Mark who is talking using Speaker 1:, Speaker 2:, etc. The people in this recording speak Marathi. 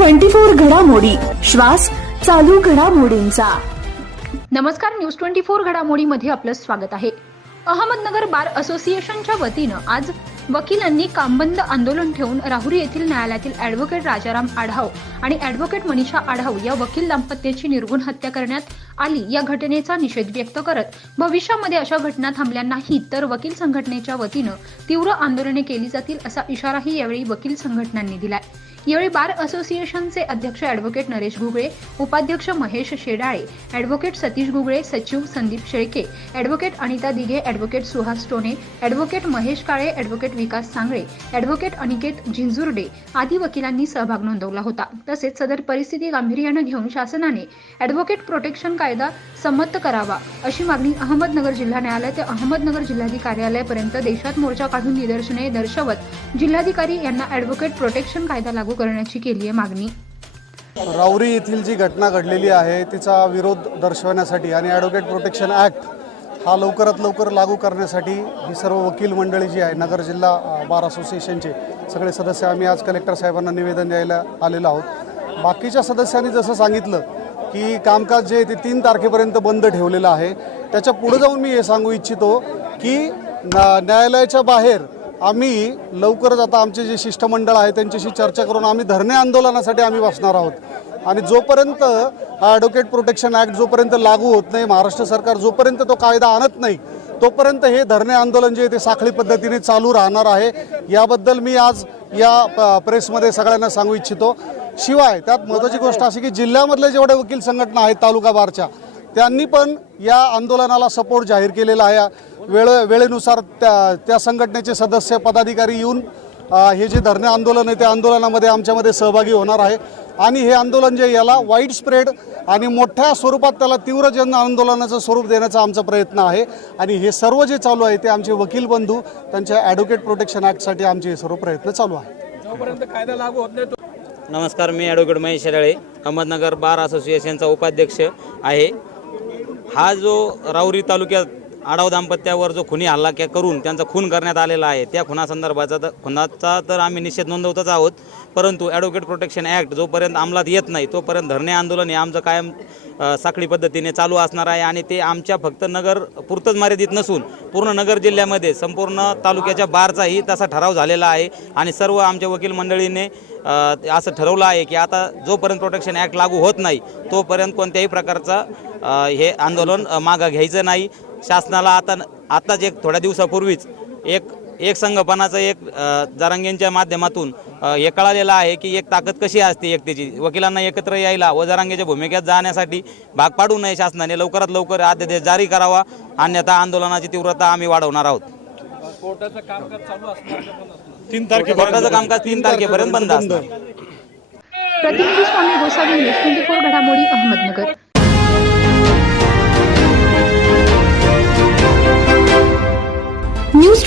Speaker 1: ट्वेंटी फोर घडामोडी. श्वास चालू घडामोडींचा.
Speaker 2: नमस्कार न्यूज ट्वेंटी फोर घडामोडीमध्ये आपलं स्वागत आहे. अहमदनगर बार असोसिएशनच्या वतीनं आज वकिलांनी कामबंद आंदोलन ठेवून राहुरी येथील न्यायालयातील ॲडव्होकेट राजाराम आढाव आणि ॲडव्होकेट मनीषा आढाव या वकील दाम्पत्याची निर्गुण हत्या करण्यात आली या घटनेचा निषेध व्यक्त करत भविष्यामध्ये अशा घटना थांबल्या नाहीत तर वकील संघटनेच्या वतीनं तीव्र आंदोलने केली जातील असा इशाराही यावेळी वकील संघटनांनी दिलाय. यावेळी बार असोसिएशनचे अध्यक्ष ॲडव्होकेट नरेश घुगळे उपाध्यक्ष महेश शेडाळे ॲडव्होकेट सतीश घुगळे सचिव Sandeep Shelke advocate Anita Dighe advocate Suhas Tone advocate Mahesh Kale advocate Vikas Sangale advocate Aniket Zinjurde आदी वकिलांनी सहभाग नोंदवला होता. तसेच सदर परिस्थिती गांभीर्यानं घेऊन शासनाने ॲडव्होकेट प्रोटेक्शन कायदा संमत करावा अशी मागणी अहमदनगर जिल्हा न्यायालय ते अहमदनगर जिल्हाधिकारी कार्यालयापर्यंत देशात मोर्चा काढून निदर्शने दर्शवत जिल्हाधिकारी यांना ॲडव्होकेट प्रोटेक्शन कायदा लागू करण्याची केली आहे मागणी.
Speaker 3: राऊरी येथील जी घटना घडलेली आहे तिचा विरोध दर्शवण्यासाठी आणि ॲडव्होकेट प्रोटेक्शन ॲक्ट हा लवकरात लवकर लागू करण्यासाठी ही सर्व वकील मंडळी जी आहे नगर जिल्हा बार असोसिएशनचे सगळे सदस्य आम्ही आज कलेक्टर साहेबांना निवेदन द्यायला आलेलो आहोत. बाकीच्या सदस्यांनी जसं सांगितलं की कामकाज जे ते तीन तारखेपर्यंत बंद ठेवलेलं आहे. त्याच्या पुढे जाऊन मी हे सांगू इच्छितो की न्यायालयाच्या बाहेर आम्ही लवकरच आता आमचे जे शिष्टमंडळ आहे त्यांच्याशी चर्चा करून आम्ही धरणे आंदोलनासाठी आम्ही बसणार आहोत. आणि जोपर्यंत हा ॲडव्होकेट प्रोटेक्शन ॲक्ट जोपर्यंत लागू होत नाही महाराष्ट्र सरकार जोपर्यंत तो कायदा आणत नाही तोपर्यंत हे धरणे आंदोलन जे आहे ते साखळी पद्धतीने चालू राहणार आहे. याबद्दल मी आज या प्रेसमध्ये सगळ्यांना सांगू इच्छितो. शिवाय त्यात महत्त्वाची गोष्ट अशी की जिल्ह्यामधले जेवढे वकील संघटना आहेत तालुका बारच्या त्यांनी पण या आंदोलनाला सपोर्ट जाहीर केलेला आहे. वेळ वेळेनुसार त्या त्या संघटनेचे सदस्य पदाधिकारी येऊन हे जे धरणे आंदोलन आहे त्या आंदोलनामध्ये आमच्यामध्ये सहभागी होणार आहे. आणि हे आंदोलन जे याला वाईड स्प्रेड आणि मोठ्या स्वरूपात त्याला तीव्र जन आंदोलनाचं स्वरूप देण्याचा आमचा प्रयत्न आहे. आणि हे सर्व जे चालू आहे ते आमचे वकील बंधू त्यांच्या ॲडव्होकेट प्रोटेक्शन ॲक्टसाठी आमचे हे सर्व प्रयत्न चालू आहे
Speaker 4: जोपर्यंत कायदा लागू होत नाही तो.
Speaker 5: नमस्कार मी ॲडव्होकेट महेश शेराळे अहमदनगर बार असोसिएशनचा उपाध्यक्ष आहे. हा जो राऊरी तालुक्यात आडाव दाम्पत्यावर जो खुनी हल्ला करून त्यांचा खून करण्यात आलेला आहे त्या खुनासंदर्भाचा तर खुनाचा तर आम्ही निषेध नोंदवतच आहोत. परंतु ॲडव्होकेट प्रोटेक्शन ॲक्ट जोपर्यंत अंमलात येत नाही तोपर्यंत धरणे आंदोलन हे आमचं कायम साखळी पद्धतीने चालू असणार आहे आणि ते आमच्या फक्त नगर पुरतंच मर्यादित नसून पूर्ण नगर जिल्ह्यामध्ये संपूर्ण तालुक्याच्या बारचाही तसा ठराव झालेला आहे आणि सर्व आमच्या वकील मंडळीने असं ठरवलं आहे की आता जोपर्यंत प्रोटेक्शन ॲक्ट लागू होत नाही तोपर्यंत कोणत्याही प्रकारचा हे आंदोलन मागं घ्यायचं नाही. शासनाला आता आताच एक थोड्या दिवसापूर्वीच एक एक संघपणाचं एक जरांगेंच्या माध्यमातून हे कळालेलं आहे की एक ताकद कशी असते एकतेची? वकिलांना एकत्र यायला व जरांगेच्या भूमिकेत जाण्यासाठी भाग पाडू नये शासनाने. लवकरात लवकर अध्यादेश जारी करावा. अन्यथा आंदोलनाची तीव्रता आम्ही वाढवणार आहोत.
Speaker 4: कोर्टाचं कामकाज चालू असणार
Speaker 3: तीन
Speaker 5: कोर्टाचं कामकाज तीन तारखेपर्यंत बंद असणार.
Speaker 2: प्रतिनिधी Swami Gosavi news twenty four घडामोडी अहमदनगर.